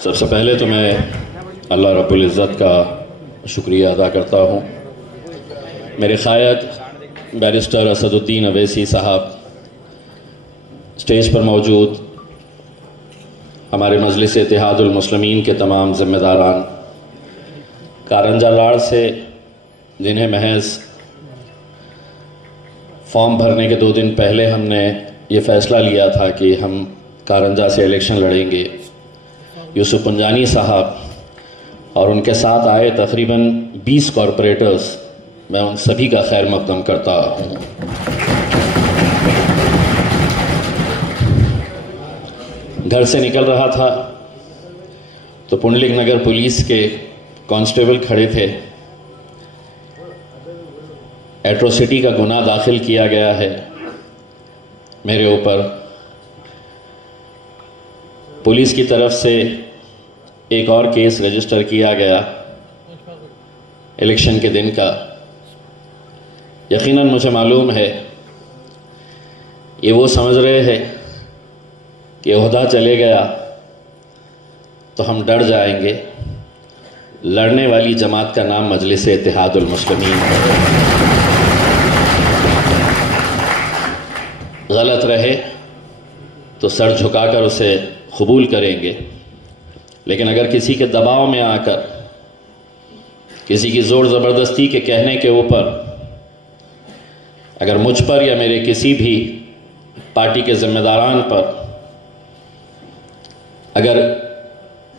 सबसे पहले तो मैं अल्लाह रब्बुल इज़्ज़त का शुक्रिया अदा करता हूँ। मेरे क़ायद बैरिस्टर असदुद्दीन अवैसी साहब, स्टेज पर मौजूद हमारे मजलिस इत्तेहादुल मुस्लिमीन के तमाम ज़िम्मेदारान, कारंजा लाड़ से जिन्हें महज फॉर्म भरने के 2 दिन पहले हमने ये फ़ैसला लिया था कि हम कारंजा से इलेक्शन लड़ेंगे, यूसुफ पंजानी साहब और उनके साथ आए तकरीबन 20 कॉरपोरेटर्स, मैं उन सभी का खैर मकदम करता हूँ। घर से निकल रहा था तो पुंडलिक नगर पुलिस के कांस्टेबल खड़े थे। एट्रोसिटी का गुनाह दाखिल किया गया है मेरे ऊपर। पुलिस की तरफ से एक और केस रजिस्टर किया गया इलेक्शन के दिन का। यकीनन मुझे मालूम है ये वो समझ रहे हैं कि ओहदा चले गया तो हम डर जाएंगे। लड़ने वाली जमात का नाम मजलिस इत्तेहादुल मुस्लिमीन है। गलत रहे तो सर झुकाकर उसे कबूल करेंगे, लेकिन अगर किसी के दबाव में आकर, किसी की जोर ज़बरदस्ती के कहने के ऊपर अगर मुझ पर या मेरे किसी भी पार्टी के जिम्मेदारान पर अगर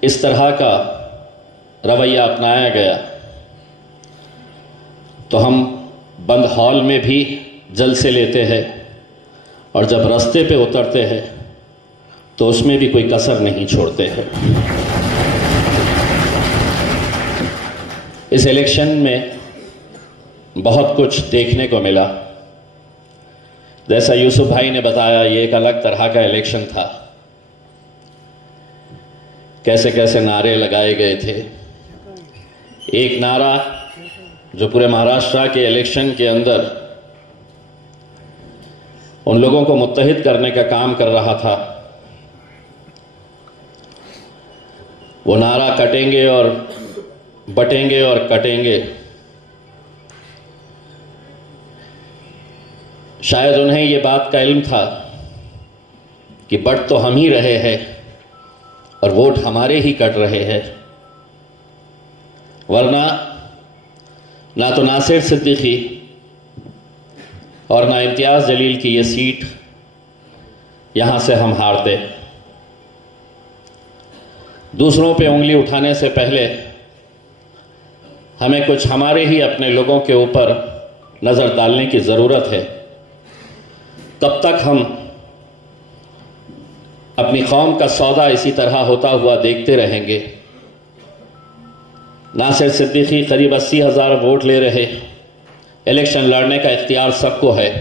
इस तरह का रवैया अपनाया गया तो हम बंद हॉल में भी जलसे लेते हैं और जब रास्ते पे उतरते हैं तो उसमें भी कोई कसर नहीं छोड़ते हैं। इस इलेक्शन में बहुत कुछ देखने को मिला। जैसा यूसुफ भाई ने बताया, ये एक अलग तरह का इलेक्शन था। कैसे कैसे नारे लगाए गए थे। एक नारा जो पूरे महाराष्ट्र के इलेक्शन के अंदर उन लोगों को मुत्तहिद करने का काम कर रहा था, वो नारा कटेंगे और बटेंगे और कटेंगे। शायद उन्हें ये बात का इल्म था कि बट तो हम ही रहे हैं और वोट हमारे ही कट रहे हैं, वरना ना तो नासिर सिद्दीकी और ना इम्तियाज़ जलील की ये सीट यहां से हम हारते। दूसरों पे उंगली उठाने से पहले हमें कुछ हमारे ही अपने लोगों के ऊपर नज़र डालने की ज़रूरत है। तब तक हम अपनी कौम का सौदा इसी तरह होता हुआ देखते रहेंगे। नासिर सिद्दीकी करीब 80,000 वोट ले रहे। इलेक्शन लड़ने का इख्तियार सबको है।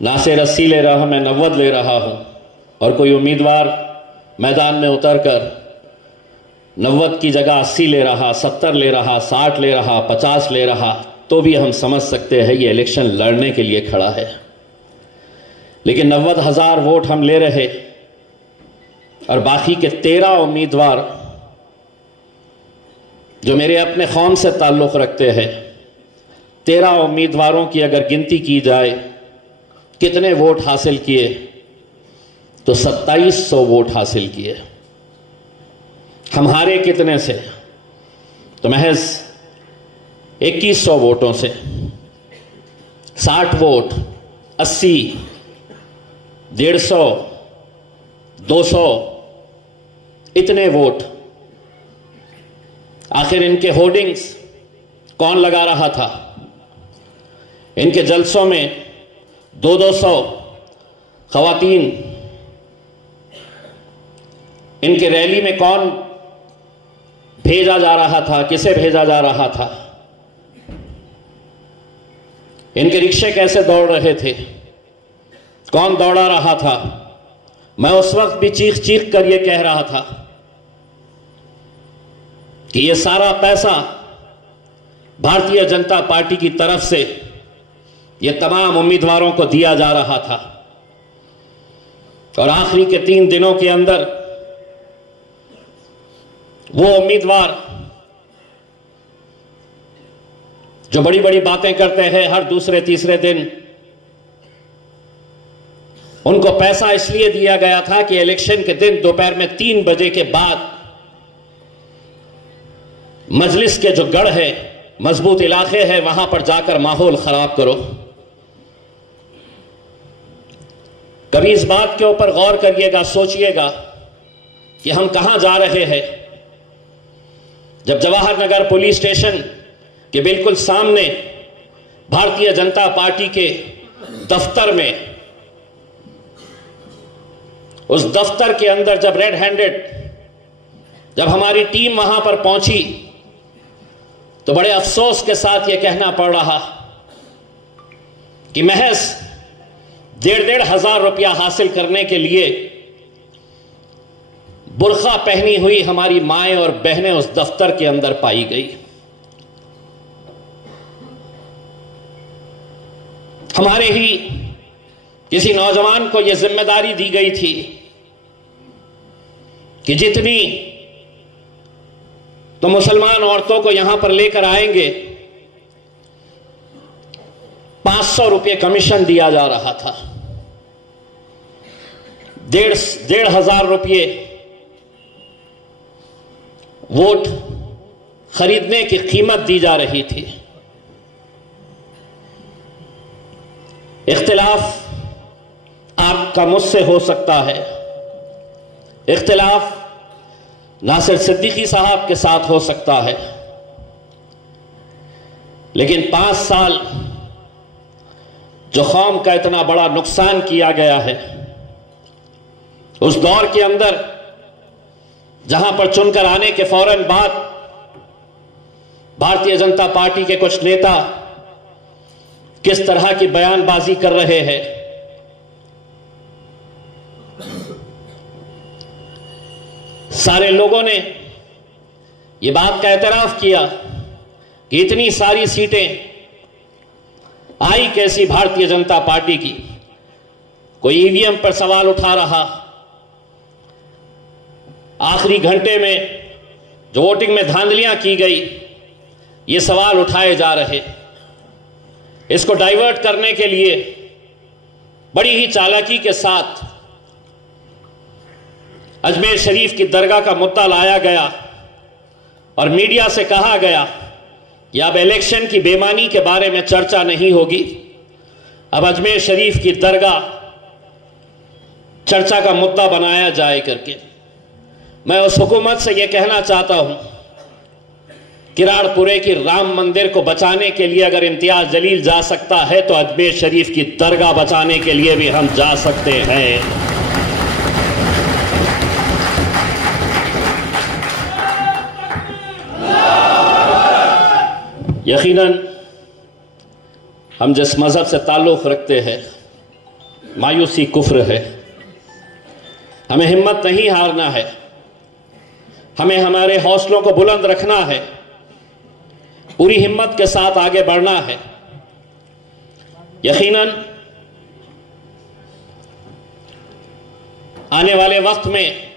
नासिर 80 ले रहा, मैं 90 ले रहा हूं, और कोई उम्मीदवार मैदान में उतरकर 90 की जगह 80 ले रहा, 70 ले रहा, 60 ले रहा, 50 ले रहा, तो भी हम समझ सकते हैं ये इलेक्शन लड़ने के लिए खड़ा है। लेकिन 90,000 वोट हम ले रहे और बाकी के 13 उम्मीदवार जो मेरे अपने कौम से ताल्लुक़ रखते हैं, 13 उम्मीदवारों की अगर गिनती की जाए कितने वोट हासिल किए तो 2700 वोट हासिल किए। हम हारे कितने से? तो महज 2100 वोटों से। 60 वोट, 80, 150, 200, इतने वोट। आखिर इनके होर्डिंग्स कौन लगा रहा था? इनके जलसों में 200 खवातीन, इनके रैली में कौन भेजा जा रहा था, किसे भेजा जा रहा था? इनके रिक्शे कैसे दौड़ रहे थे, कौन दौड़ा रहा था? मैं उस वक्त भी चीख चीख कर यह कह रहा था कि यह सारा पैसा भारतीय जनता पार्टी की तरफ से यह तमाम उम्मीदवारों को दिया जा रहा था। और आखिरी के 3 दिनों के अंदर वो उम्मीदवार जो बड़ी बड़ी बातें करते हैं हर दूसरे तीसरे दिन, उनको पैसा इसलिए दिया गया था कि इलेक्शन के दिन दोपहर में 3 बजे के बाद मजलिस के जो गढ़ है, मजबूत इलाके हैं, वहां पर जाकर माहौल खराब करो। कभी इस बात के ऊपर गौर करिएगा, सोचिएगा कि हम कहां जा रहे हैं। जब जवाहर नगर पुलिस स्टेशन के बिल्कुल सामने भारतीय जनता पार्टी के दफ्तर में, उस दफ्तर के अंदर जब रेड हैंडेड जब हमारी टीम वहां पर पहुंची, तो बड़े अफसोस के साथ यह कहना पड़ रहा कि महज 1,500 रुपया हासिल करने के लिए बुर्का पहनी हुई हमारी माएं और बहनें उस दफ्तर के अंदर पाई गई। हमारे ही किसी नौजवान को यह जिम्मेदारी दी गई थी कि जितनी तो मुसलमान औरतों को यहां पर लेकर आएंगे, 500 रुपये कमीशन दिया जा रहा था। 1,500 रुपये वोट खरीदने की कीमत दी जा रही थी। इख्तिलाफ आपका मुझसे हो सकता है, इख्तिलाफ नासिर सिद्दीकी साहब के साथ हो सकता है, लेकिन 5 साल जो कौम का इतना बड़ा नुकसान किया गया है, उस दौर के अंदर जहां पर चुनकर आने के फौरन बाद भारतीय जनता पार्टी के कुछ नेता किस तरह की बयानबाजी कर रहे हैं, सारे लोगों ने यह बात का एतराफ किया कि इतनी सारी सीटें आई कैसी भारतीय जनता पार्टी की। कोई ईवीएम पर सवाल उठा रहा, आखिरी घंटे में जो वोटिंग में धांधलियां की गई, ये सवाल उठाए जा रहे। इसको डाइवर्ट करने के लिए बड़ी ही चालाकी के साथ अजमेर शरीफ की दरगाह का मुद्दा लाया गया और मीडिया से कहा गया कि अब इलेक्शन की बेईमानी के बारे में चर्चा नहीं होगी, अब अजमेर शरीफ की दरगाह चर्चा का मुद्दा बनाया जाए करके। मैं उस हुकूमत से यह कहना चाहता हूं, किराड़पुरे की राम मंदिर को बचाने के लिए अगर इम्तियाज जलील जा सकता है, तो अजमेर शरीफ की दरगाह बचाने के लिए भी हम जा सकते हैं। यकीनन हम जिस मजहब से ताल्लुक़ रखते हैं, मायूसी कुफ्र है। हमें हिम्मत नहीं हारना है, हमें हमारे हौसलों को बुलंद रखना है, पूरी हिम्मत के साथ आगे बढ़ना है। यकीनन आने वाले वक्त में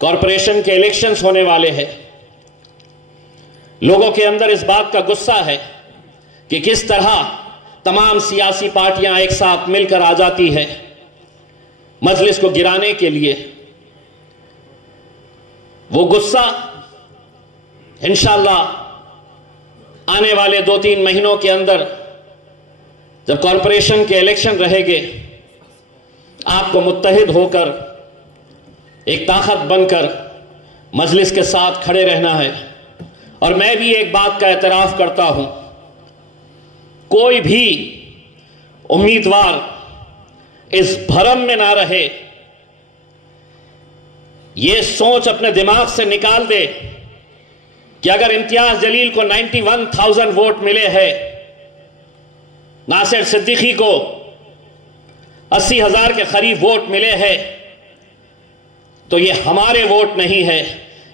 कॉरपोरेशन के इलेक्शंस होने वाले हैं। लोगों के अंदर इस बात का गुस्सा है कि किस तरह तमाम सियासी पार्टियां एक साथ मिलकर आ जाती है मजलिस को गिराने के लिए। वो गुस्सा इंशाअल्लाह आने वाले 2-3 महीनों के अंदर जब कॉरपोरेशन के इलेक्शन रहेंगे, आपको मुत्तहिद होकर एक ताकत बनकर मजलिस के साथ खड़े रहना है। और मैं भी एक बात का एतराफ करता हूं, कोई भी उम्मीदवार इस भरम में ना रहे, यह सोच अपने दिमाग से निकाल दे कि अगर इम्तियाज जलील को 91,000 वोट मिले हैं, नासिर सिद्दीकी को 80,000 के करीब वोट मिले हैं, तो यह हमारे वोट नहीं है,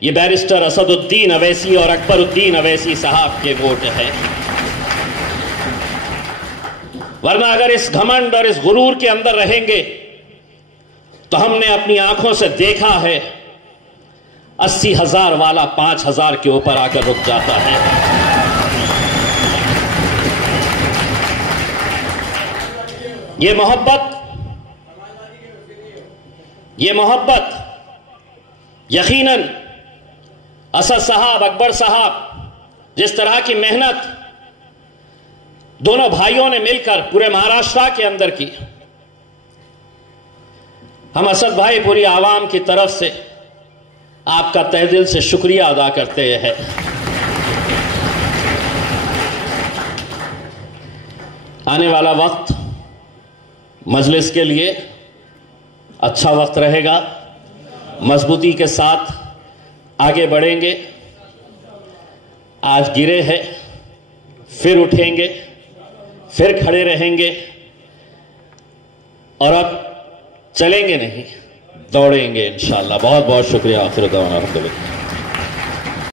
ये बैरिस्टर असदुद्दीन अवैसी और अकबरुद्दीन अवैसी साहब के वोट है। वरना अगर इस घमंड और इस गुरूर के अंदर रहेंगे, तो हमने अपनी आंखों से देखा है 80,000 वाला 5,000 के ऊपर आकर रुक जाता है। ये मोहब्बत यकीनन असद साहब, अकबर साहब, जिस तरह की मेहनत दोनों भाइयों ने मिलकर पूरे महाराष्ट्र के अंदर की, हम असद भाई पूरी आवाम की तरफ से आपका तहे दिल से शुक्रिया अदा करते हैं। आने वाला वक्त मजलिस के लिए अच्छा वक्त रहेगा, मजबूती के साथ आगे बढ़ेंगे। आज गिरे हैं, फिर उठेंगे, फिर खड़े रहेंगे और अब चलेंगे नहीं, दौड़ेंगे इंशाअल्लाह। बहुत बहुत शुक्रिया। आखिर दावाना।